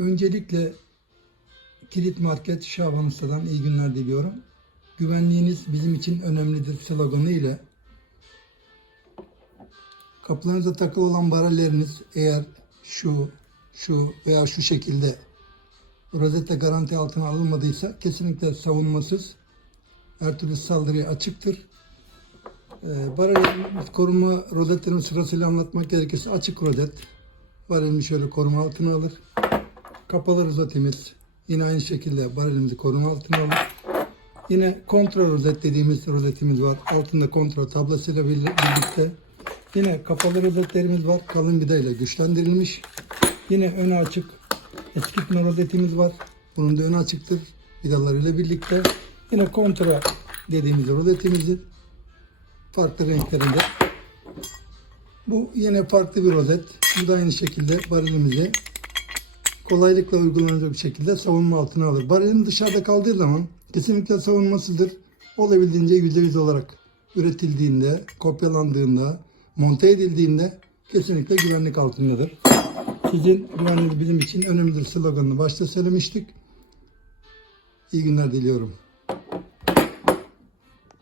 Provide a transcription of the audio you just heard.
Öncelikle Kilit Market Şaban Usta'dan iyi günler diliyorum. Güvenliğiniz bizim için önemlidir sloganı ile kapılarınıza takılı olan barelleriniz eğer şu, şu veya şu şekilde rozete garanti altına alınmadıysa kesinlikle savunmasız her türlü saldırıya açıktır. Ee, barellerimiz koruma rozetlerimiz sırasıyla anlatmak gerekirse açık rozet. Barelimi şöyle koruma altına alır. Kapalı rozetimiz yine aynı şekilde barelimizi koruma altına alır. Yine kontrol rozet dediğimiz rozetimiz var. Altında kontrol tablasıyla birli- birlikte. Yine kapalı rozetlerimiz var. Kalın vida ile güçlendirilmiş. Yine önü açık eskitme rozetimiz var. Bunun da önü açıktır. Vidalarıyla birlikte. Yine kontra dediğimiz rozetimizi farklı renklerinde. Bu yine farklı bir rozet. Bu da aynı şekilde barelimize kolaylıkla uygulanacak bir şekilde savunma altına alır. Barelin dışarıda kaldığı zaman kesinlikle savunmasızdır. Olabildiğince %100 olarak üretildiğinde, kopyalandığında, monte edildiğinde kesinlikle güvenlik altındadır. Sizin güvenliğiniz bizim için önemlidir sloganını başta söylemiştik. İyi günler diliyorum.